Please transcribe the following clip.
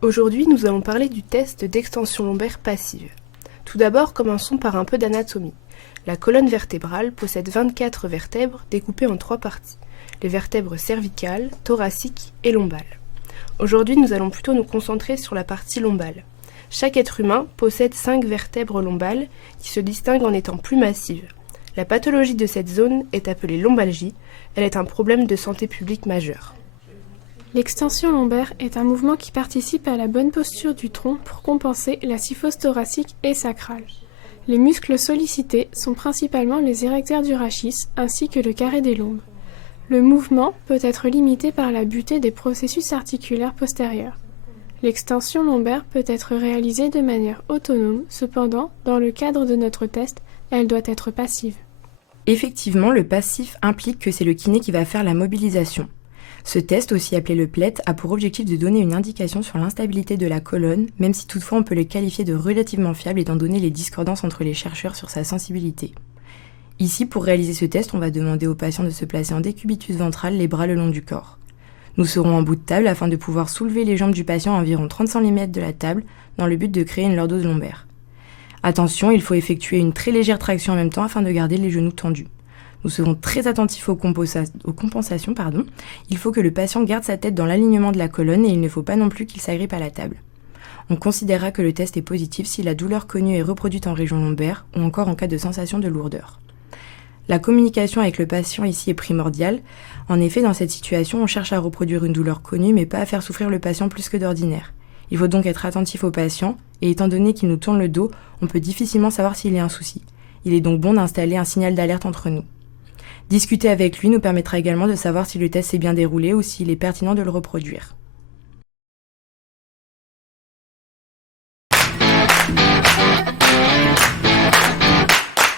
Aujourd'hui, nous allons parler du test d'extension lombaire passive. Tout d'abord, commençons par un peu d'anatomie. La colonne vertébrale possède 24 vertèbres découpées en 3 parties, les vertèbres cervicales, thoraciques et lombales. Aujourd'hui, nous allons plutôt nous concentrer sur la partie lombale. Chaque être humain possède 5 vertèbres lombales qui se distinguent en étant plus massives. La pathologie de cette zone est appelée lombalgie. Elle est un problème de santé publique majeur. L'extension lombaire est un mouvement qui participe à la bonne posture du tronc pour compenser la syphose thoracique et sacrale. Les muscles sollicités sont principalement les érecteurs du rachis ainsi que le carré des lombes. Le mouvement peut être limité par la butée des processus articulaires postérieurs. L'extension lombaire peut être réalisée de manière autonome, cependant, dans le cadre de notre test, elle doit être passive. Effectivement, le passif implique que c'est le kiné qui va faire la mobilisation. Ce test, aussi appelé le PLET, a pour objectif de donner une indication sur l'instabilité de la colonne, même si toutefois on peut le qualifier de relativement fiable étant donné les discordances entre les chercheurs sur sa sensibilité. Ici, pour réaliser ce test, on va demander au patient de se placer en décubitus ventral, les bras le long du corps. Nous serons en bout de table afin de pouvoir soulever les jambes du patient à environ 30 cm de la table, dans le but de créer une lordose lombaire. Attention, il faut effectuer une très légère traction en même temps afin de garder les genoux tendus. Nous serons très attentifs aux compensations. Il faut que le patient garde sa tête dans l'alignement de la colonne et il ne faut pas non plus qu'il s'agrippe à la table. On considérera que le test est positif si la douleur connue est reproduite en région lombaire ou encore en cas de sensation de lourdeur. La communication avec le patient ici est primordiale. En effet, dans cette situation, on cherche à reproduire une douleur connue mais pas à faire souffrir le patient plus que d'ordinaire. Il faut donc être attentif au patient et étant donné qu'il nous tourne le dos, on peut difficilement savoir s'il y a un souci. Il est donc bon d'installer un signal d'alerte entre nous. Discuter avec lui nous permettra également de savoir si le test s'est bien déroulé ou s'il est pertinent de le reproduire.